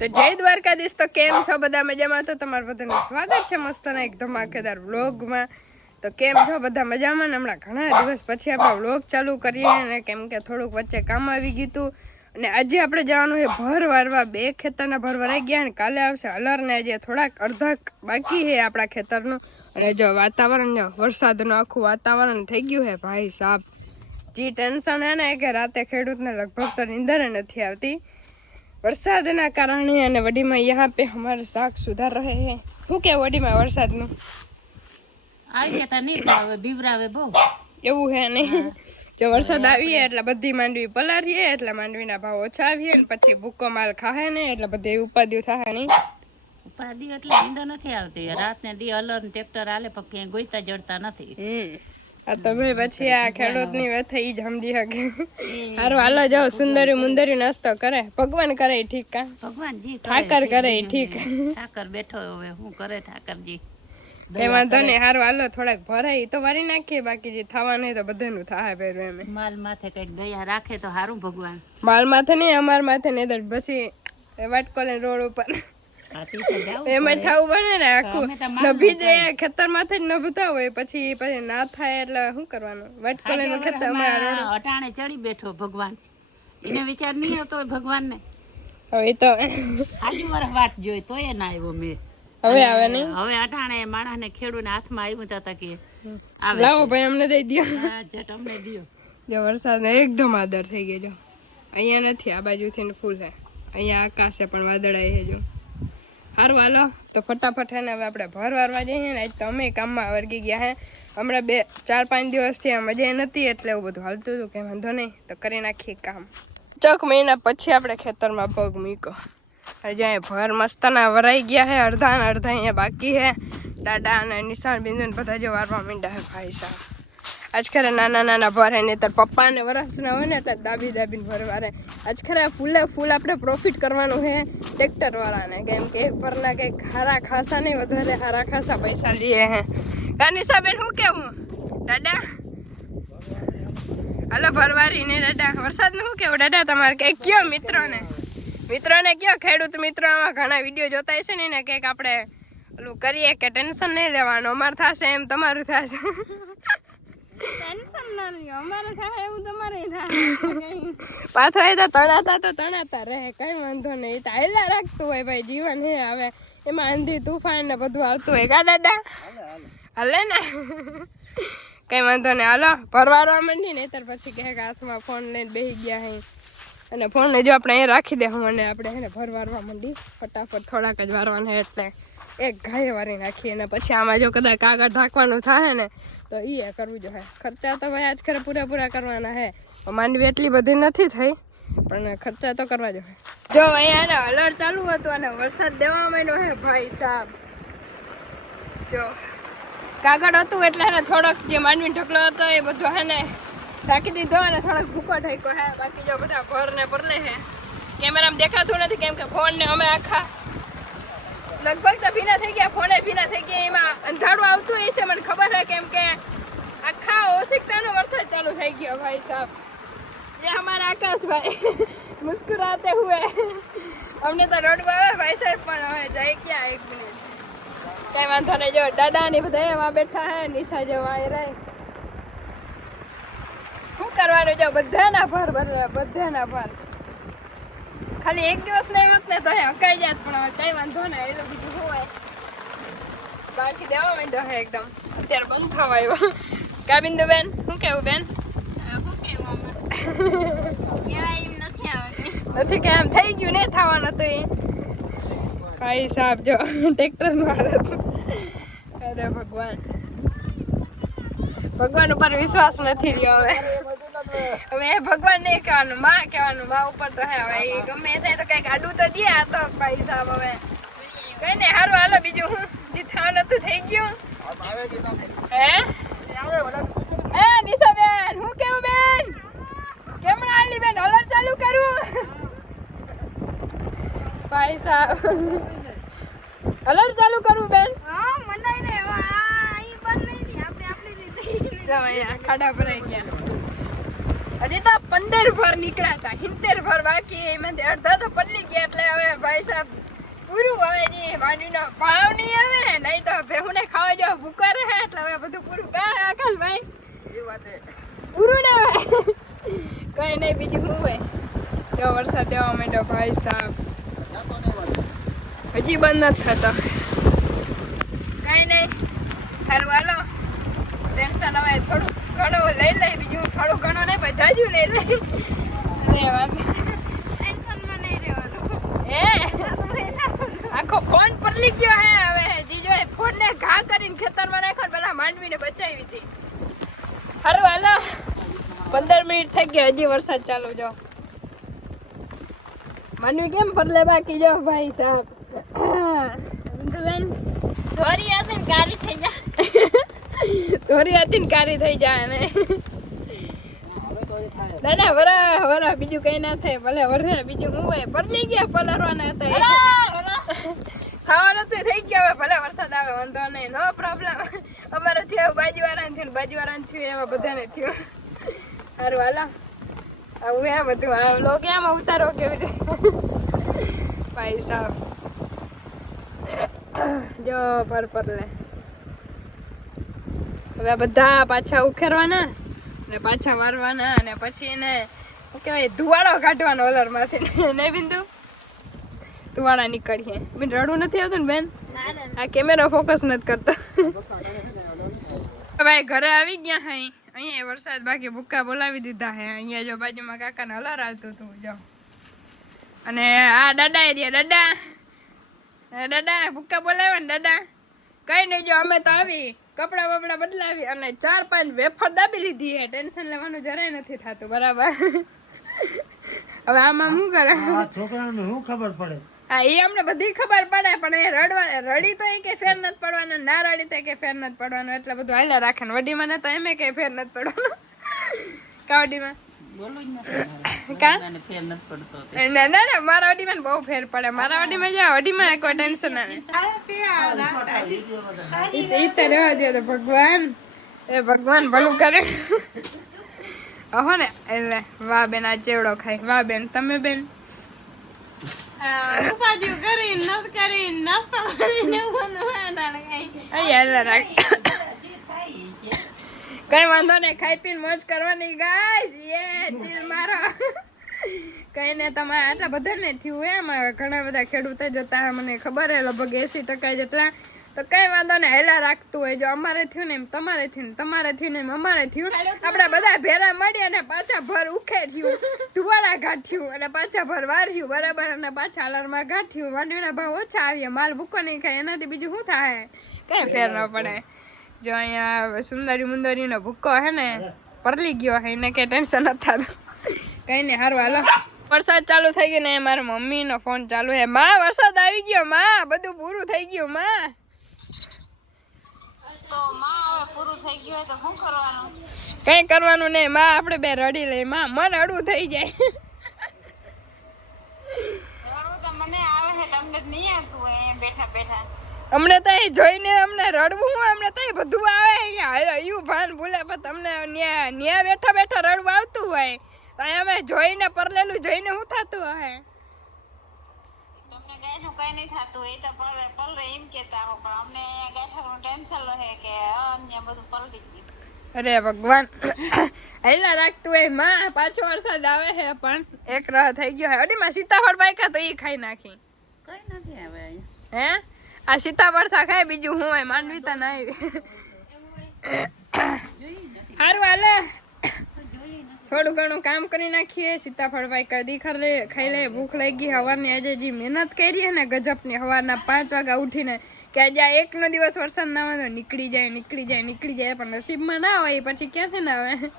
તો જય દ્વારકાધીશ. તો કેમ છો બધા? મજામાં? તો તમારું બધાનું સ્વાગત છે મસ્તના એક ધમાકેદાર વ્લોગમાં. તો કેમ છો બધા? મજામાં ને? હમણાં ઘણા દિવસ પછી આપણે વ્લોગ ચાલુ કરીએ ને, કેમ કે થોડુંક વચ્ચે કામ આવી ગયું હતું. અને આજે આપણે જવાનું છે ભર વારવા. 2 ખેતરના ભર વરાઈ ગયા ને કાલે આવશે હલર ને આજે થોડાક અડધા બાકી છે આપણા ખેતરનું. અને જો વાતાવરણ, જો વરસાદનું આખું વાતાવરણ થઈ ગયું છે ભાઈ સાહેબ. જે ટેન્શન હે ને કે રાતે ખેડૂતને લગભગ તો નીંદર નથી આવતી વરસાદના કારણે. અને વડીમાં यहाँ पे हमारे साग सुधार रहे हैं. શું કે વડીમાં વરસાદનું આવી જતા નહીં આવે, બીવરાવે બહુ એવું હે નહીં? જો વરસાદ આવીએ એટલે બધી માંડવી પલારીએ એટલે માંડવીના ભાવ ઓછા આવીએ ને પછી ભૂકો માલ ખાહે ને એટલે બધી ઉપાધિ થાય નહીં. ઉપાધિ એટલે નીંદર નથી આવતી. રાતને દી અલર ટ્રેક્ટર આલે પણ ક્યાંય ગોઈતા જડતા નથી. આ તો ભાઈ પછી આ ખેડૂતની વ્યથા ઈ જ સમજી શકે. હારું હાલો જાઓ, સુંદરી મુંદરી નાસ્તો કરે. ભગવાન કરે ઈ ઠીક. કા ભગવાનજી ઠાકર કરે ઈ ઠીક. ઠાકર બેઠો હવે શું કરે ઠાકરજી? કઈ વાંધો નહીં. હારું હાલો થોડાક ભરાય તો વારી નાખીએ, બાકી જે થવા નહીં તો બધાનું થાય. પેલું એમ માલ માથે કઈક દયા રાખે તો સારું ભગવાન. માલ માથે નહીં, અમાર માથે નહીં તો પછી વાટકો લઈને રોડ ઉપર એમાં થવું બને ને. આખું નભી જાય ખેતર માથે જ નભતા હોય પછી ના થાય એટલે શું કરવાનું? વાટકો લઈને ખેતર અટાણે ચડી બેઠો ભગવાન. એને વિચાર નહીં આવતો ભગવાન ને. હવે તો આજુ વર્ષ વાટ જોઈ તોય ના આવ્યો મેં. હવે આવે નહીં. હવે અટાણે માણસ ને ખેડૂત હાથમાં આવ્યું હતા કે લાવો ભાઈ અમને દઈ દો. જટ અમને દો. જો વરસાદ એકદમ આદર થઈ ગયો. જો અહીંયા નથી, આ બાજુથી ફૂલ છે. અહીંયા આકાશે પણ વાદળાય છે. જો સારું હાલો તો ફટાફટ હે ને હવે આપણે ભર વારવા જઈએ ને. આજ તો અમે કામમાં વર્ગી ગયા હે. હમણાં 4-5 દિવસથી આ મજા નથી એટલે એવું બધું હાલતું હતું કે વાંધો નહીં તો કરી નાખીએ કામ. 6 મહિના પછી આપણે ખેતરમાં પગ મૂક્યો. હજી અહીંયા ભર મસ્તના વરાઈ ગયા છે. અડધા ને અડધા અહીંયા બાકી છે. દાદા અને નિશાન બિંદુ ને બધા જો વારવા માંડ્યા છે ભાઈ સાહેબ. આજ ખરે નાના નાના ભર હે, નહીં તો પપ્પાને વરસના હોય ને એટલે દાબી દાબીને ભર વારે. આજ ખરે ફૂલે ફૂલ આપણે પ્રોફિટ કરવાનું છે ટ્રેક્ટર વાળાને, કેમ કે એક ભરના કંઈક હારા ખાસા નહીં, વધારે હારા ખાસા પૈસા લઈએ હે. નિશાબેન શું કેવું દાદા? હાલો ભરવારી ને દાદા. વરસાદનું શું કેવું દાદા તમારે? કંઈક કયો મિત્રોને કયો, ખેડૂત મિત્રો આમાં ઘણા વિડીયો જોતા હશે ને કંઈક આપણે ઓલું કરીએ કે ટેન્શન નહીં લેવાનું. અમારે થશે એમ તમારું થશે. ટેન્શન ના લ્યો, અમારે થાય એવું તમારે થાય. પાથરા તો તણાતા રહે, કઈ વાંધો નહીં. તો હાલ્યા રાખતું હોય ભાઈ, જીવન હે. હવે એમાં આંધી તુફાન ને બધું આવતું હોય. કા દાદા હાલે ને? કઈ વાંધો નહીં. હાલો ભરવારવા માંડી ને ત્યારે પછી કે હાથમાં ફોન લઈને બેસી ગયા હે. અને ફોન લઈ જો આપણે અહીંયા રાખી દે. અને આપણે એને ભરવારવા માંડી ફટાફટ. થોડાક જ વારવાના એટલે એક ગાય વારી નાખીએ. અને પછી આમાં જો કદાચ કાગળ ઢાંકવાનું થાય ને તો એ કરવું જોઈએ. ખર્ચા તો ભાઈ આજ ખરે પૂરા કરવાના હે. માંડવી એટલી બધી નથી થઈ પણ ખર્ચા તો કરવા જોઈએ. જો અહીંયા હલર ચાલુ હતું અને વરસાદ દેવા માંડ્યો હે ભાઈ સાહેબ. જો કાગળ હતું એટલે એને થોડોક જે માંડવી ઢગલો હતો એ બધો હે ને ઢાંકી દીધો અને થોડોક ભૂકો ઢાંક્યો હે. બાકી જો બધા ભર ને પરલે હે. કેમેરામાં દેખાતું નથી કેમ કે ફોન ને અમે આખા લગભગ તો ભીના થઈ ગયા. ફોને ભીના થઈ ગયા. એમાં અંધારું આવતું હશે મને ખબર છે, કેમ કે આખા ઓશિકતાનો વરસાદ ચાલુ થઈ ગયો ભાઈ સાહેબ. ये हमारा आकाशभाई मुस्कुराते हुए અમને તો રડવા આવે ભાઈ સાહેબ, પણ હવે જાય ક્યાં? 1 મિનિટ કઈ વાંધો નહીં. જો દાદા ને બધા એમાં બેઠા હે, નિશા જો વાય રહે. શું કરવાનું? જો બધાના ભર બદલે, બધાના ભર. ખાલી એક દિવસ નહીં હોત ને તો હકાઈ જાત, પણ હવે કઈ વાંધો નહીં. એ બીજું શું હોય, બાકી દેવા માંડ્યો હે એકદમ. અત્યારે બંધ થવા આવ્યો. કા બિંદુ બેન શું કેવું બેન? નથી કે એમ થઈ ગયું ને થવાનું હતું એ ભાઈ સાહેબ. જો ટ્રેક્ટર નું હાલત. અરે ભગવાન ઉપર વિશ્વાસ નથી રહ્યો હવે ભગવાન નહીં કહેવાનું, માં કહેવાનું. માં ઉપર તો હે હવે એ ગમે થાય તો કઈક આડું તો દે. આ તો ભાઈ સાહેબ હવે કઈ ને. સારું હાલો બીજું હું જે થવાનું હતું થઈ ગયું. હે નિશાબેન શું કેવું બેન? કેમણા આલી બેન હલર ચાલુ કરું ભાઈ સાહેબ? હલર ચાલુ કરું બેન? હા મનાઈ ને આ ઈ બંધ નહીં, આપણે આપણી રીતે ખાડા ભરાઈ ગયા. હજી તો 15 ભર નીકળ્યા હતા, 70 ભર બાકી, એમાંથી અડધા તો પડી ગયા. એટલે હવે ભાઈ સાહેબ પૂરું હવે જી માંડીનો ભાવ નહીં આવે, નહીં તો ભેહુને ખાવા જેવો ભૂકા રહે. એટલે હવે બધું પૂરું કાંઈ આકાશભાઈ પૂરું ના હોય કઈ નહીં. બીજું શું હોય? જો વરસાદ દેવા માંડ્યો ભાઈ સાહેબ, હજી બંધ નથી થતો. કઈ નહીં, સારું હાલો, ટેન્શન હવે થોડું ઘણું લઈ લઈ, બીજું થોડું ઘણું નહીં પણ જાજુ લઈ લઈ. ટેન્શનમાં નહીં રહેવાનું. આખો ફોન પરલી ગયો હે. હવે જીજો ફોન ને ઘા કરીને ખેતરમાં નાખ્યો, પેલા માંડવીને બચાવી હતી. સારું હાલો, 15 મિનિટ થઈ ગયા, હજી વરસાદ ચાલુ. જો માંડવી કેમ પરલે બાકી. જો ભાઈ સાહેબ ધોરી હતી ને કારી થઈ જાય, ધોરી હતી ને કારી થઈ જાય ને દાદા વરા વરા બીજું કઈ ના થાય. ભલે વરે બીજું શું હોય, પરલી ગયા પલરવાના હતા, ખાવાનું તો થઈ ગયા. હવે ભલે વરસાદ આવે વાંધો નહીં, નો પ્રોબ્લેમ. અમારે થયું બાજુવાળાને થયું, બાજુવાળાને થયું, એમાં બધાને થયું. સારું હાલો, આવું હે બધું. આ લોક આમાં ઉતારો કેવી રીતે ભાઈ સાહેબ. જો પર લે હવે બધા પાછા ઉખેરવાના ને પાછા વારવાના, અને પછી એને શું કહેવાય ધુવાડો કાઢવાનો ઓલર માંથી. નહીં બિંદુ ધુવાડા નીકળીએ. બેન રડવું નથી આવતું ને બેન? આ કેમેરા ફોકસ નથી કરતો. ભાઈ ઘરે આવી ગયા હે. અહીંયા વરસાદ બાકી ભૂક્કા બોલાવી દીધા હે. અહીંયા જો બાજુમાં કાકાને હલાર હાલતું હતું. જો અને આ દાદા એ રહ્યા. દાદા દાદા ભૂક્કા બોલાવ્યા ને દાદા? કઈ નહીં, જો અમે તો આવી કપડા બપડા બદલાવી અને 4-5 વેફર દાબી લીધી હે. ટેન્શન લેવાનું જરાય નથી થતું. બરાબર. હવે આમાં શું કરે છોકરાને શું ખબર પડે? હા એ અમને બધી ખબર પડે, પણ એ રડી તો એ કે ફેર નથી પડવાનો, ના રડી તો કે ફેર નથી પડવાનો. એટલે બધું હાલ્યા રાખે ને વડીમાં ને તો એમે કે ફેર નથી પડવાનો. કાવડીમાં બોલું જ નથી કા મને ફેર નથી પડતો. ના ના ના, મારા વડીમાં બહુ ફેર પડે. મારા વડીમાં જા વડીમાં કોઈ ટેન્શન ના ઈ રહેવા દે તો ભગવાન એ ભગવાન ભલું કરે. અહો ને એટલે વાહ બેન આ ચેવડો ખાય. વાહ બેન તમે બેન ઉપાધિ કરીને નસ કરીને નાસ્તો કરીને કઈ વાંધો નહીં, ખાઈ પીને મોજ કરવાની ગાઈસ. યે ચીલ મારો. કઈ ને તમારે આટલા બધા ને થયું એમ ઘણા બધા ખેડૂતો જતા મને ખબર હે લગભગ 80% જેટલા. તો કઈ વાંધો ને હેલા રાખતું હોય. જો અમારે થયું ને એમ તમારે થયું, તમારે થયું ને એમ અમારે થયું. આપણે બધા ભેરા મળી અને પાછા ભર ઉખેડ્યું, ધુવાડા ગાંઠ્યું અને પાછા ભર વાર્યું. બરાબર. અને પાછા અલરમાં ગાંઠ્યું. માંડવીના ભાવ ઓછા આવ્યા, માલ ભૂકો નહીં ખાય, એનાથી બીજું શું થાય? કઈ ફેર ન પડે. જો અહીંયા સુંદરી મુંદરીનો ભૂકો હે ને પરલી ગયો હે, એને કઈ ટેન્શન નથી થતું. કઈ નહીં, સારું હાલો. વરસાદ ચાલુ થઈ ગયો ને મારા મમ્મીનો ફોન ચાલુ હે. માં વરસાદ આવી ગયો, માં બધું પૂરું થઈ ગયું. માં તો માં હવે પૂરું થઈ ગયું તો શું કરવાનું? કઈ કરવાનું નહીં માં, આપણે બે રડી લઈ. માં મન અડવું થઈ જાય. રડવું તો મને આવે છે, તમને નહીં આવતું હોય અહીંયા બેઠા બેઠા. અમને તો એ જોઈને અમને રડવું હોય, અમને તો એ બધું આવે અહીંયા હયું ભાન ભૂલે. પણ તમને ન્યા બેઠા બેઠા રડવું આવતું હોય તો અહીંયા અમે જોઈને પરલેલું જોઈને શું થતું હે? તમને ગાયઠું કઈ નહીં થતું, એ તો પલરે એમ કેતા હો, પણ અમને ગાયઠાનું ટેન્શન રહે કે અન્ય બધું પલરી ગયું. અરે ભગવાન હેલા રાખતું હોય. માં પાછો વરસાદ આવે છે પણ એક રાહ થઈ ગયો હે. અડીમાં સીતાફળ પાક્યા તો એ ખાઈ નાખી. કઈ નથી આવે અહીંયા. હે આ સીતાફળ થા ખાય, બીજું શું હોય? માંડવી તો ના આવી. સારું હાલે, થોડું ઘણું કામ કરી નાખીએ. સીતાફળ ભાઈ કદી ખાઈ લે. ભૂખ લાગી સવારની. આજે જે મહેનત કરી હે ને ગજબની, સવારના 5 વાગ્યા ઉઠીને કે આજે એકનો દિવસ વરસાદ ના આવે નીકળી જાય પણ નસીબમાં ના હોય પછી ક્યાંથી ના આવે.